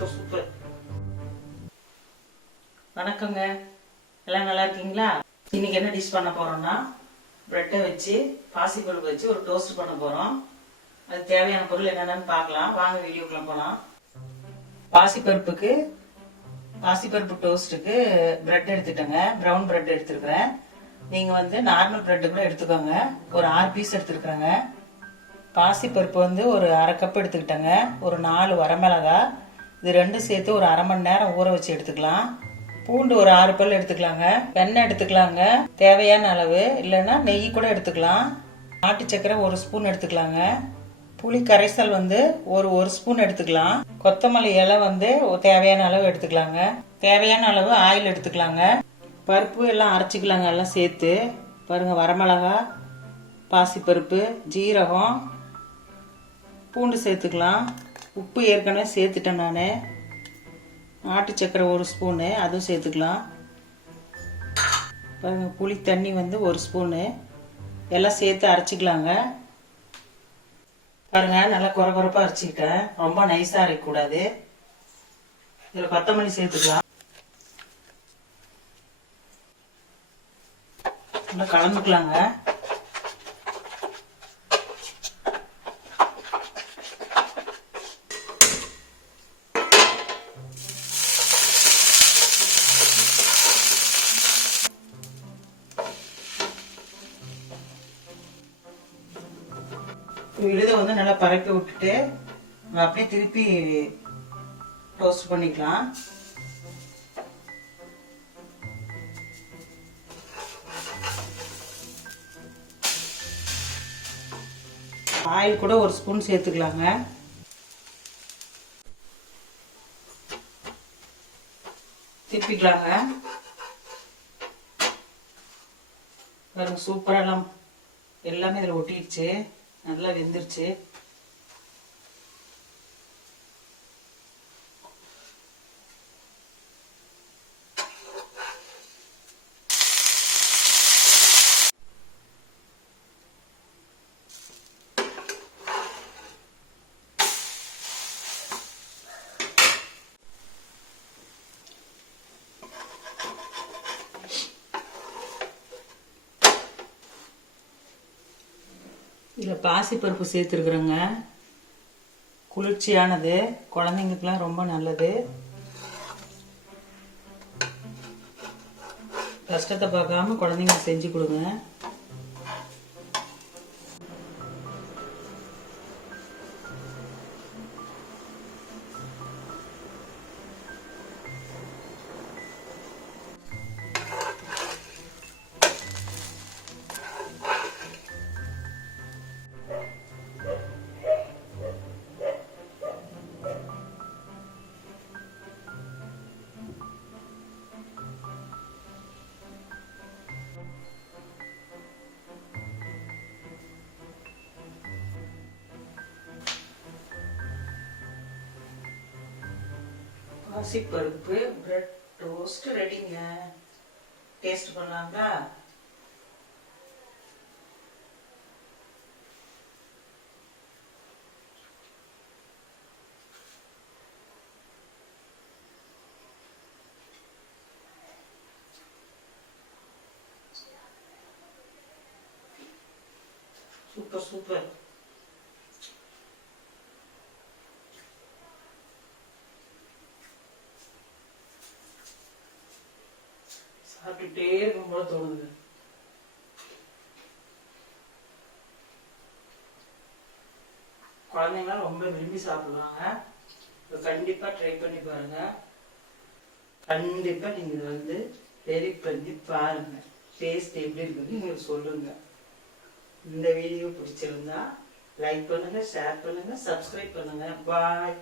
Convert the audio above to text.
Super super. வணக்கங்க, எல்லாம் நல்லா இருக்கீங்களா? இன்னைக்கு என்ன டிஷ் பண்ண போறோம்னா, பிரெட்டை வச்சு பாசிப்பருப்பு வச்சு ஒரு டோஸ்ட் பண்ண போறோம். அது தேவையான பொருள் என்னென்னு பார்க்கலாம் வாங்க, வீடியோக்குள்ள போகலாம். பாசிப்பருப்பு டோஸ்ட்டுக்கு பிரெட் எடுத்துட்டேங்க. ப்ரௌன் பிரெட் எடுத்துருக்குறேன். நீங்கள் நார்மல் பிரெட்டு கூட எடுத்துக்கோங்க. ஒரு 6 பீஸ் எடுத்துருக்குறேங்க. பாசிப்பருப்பு ஒரு அரை கப் எடுத்துக்கிட்டேங்க. ஒரு 4 வரமிளகாய், இது ரெண்டும் சேர்த்து ஒரு அரை மணி நேரம் ஊற வச்சு எடுத்துக்கலாம். பூண்டு ஒரு 6 பல் எடுத்துக்கலாங்க. வெண்ணெய் எடுத்துக்கலாங்க தேவையான அளவு, இல்லைன்னா நெய் கூட எடுத்துக்கலாம். நாட்டு சக்கரை 1 ஸ்பூன் எடுத்துக்கலாங்க. புளி கரைசல் ஒரு ஸ்பூன் எடுத்துக்கலாம். கொத்தமல்லி இலை தேவையான அளவு எடுத்துக்கலாங்க. தேவையான அளவு ஆயில் எடுத்துக்கலாங்க. பருப்பு எல்லாம் அரைச்சிக்கலாங்க. எல்லாம் சேர்த்து பாருங்க, வரமிளகாய், பாசிப்பருப்பு, ஜீரகம், பூண்டு சேர்த்துக்கலாம். உப்பு ஏற்கனவே சேர்த்துட்டேன் நான். நாட்டு சக்கரை 1 ஸ்பூனு, அதுவும் சேர்த்துக்கலாம். பாருங்க, புளி தண்ணி 1 ஸ்பூனு, எல்லாம் சேர்த்து அரைச்சிக்கலாங்க. பாருங்க, நல்லா குறை அரைச்சிக்கிட்டேன். ரொம்ப நைஸாக அரைக்கக்கூடாது. இதில் கொத்தமல்லி சேர்த்துக்கலாம். நல்லா கலந்துக்கலாங்க. விழுதை நல்லா பரப்பி விட்டுட்டு அப்படியே திருப்பி டோஸ்ட் பண்ணிக்கலாம். ஆயில் கூட 1 ஸ்பூன் சேர்த்துக்கலாங்க. திருப்பிக்கலாங்க. பாருங்க, சூப்பராக எல்லாமே இதில் ஒட்டிடுச்சு, நல்லா வெந்துருச்சு. இதில் பாசிப்பருப்பு சேர்த்துருக்குறேங்க. குளிர்ச்சியானது, குழந்தைங்களுக்குலாம் ரொம்ப நல்லது. கஷ்டத்தை பார்க்காம குழந்தைங்களுக்கு செஞ்சு கொடுங்க. பாசிப்பருப்பு பிரெட் டோஸ்ட் ரெடிங்க. டேஸ்ட் பண்ணலாங்களா? Super super. சாப்பிட்டுட்டே இருக்கும் போல தோணுது. குழந்தைங்களாம் ரொம்ப விரும்பி சாப்பிடுவாங்க. கண்டிப்பா ட்ரை பண்ணி பாருங்க. கண்டிப்பா நீங்க ரெடி பண்ணி பாருங்க. டேஸ்ட் எப்படி இருக்குன்னு உங்களுக்கு சொல்லுங்க. இந்த வீடியோ பிடிச்சிருந்தா லைக் பண்ணுங்க, ஷேர் பண்ணுங்க, சப்ஸ்கிரைப் பண்ணுங்க. பாய்.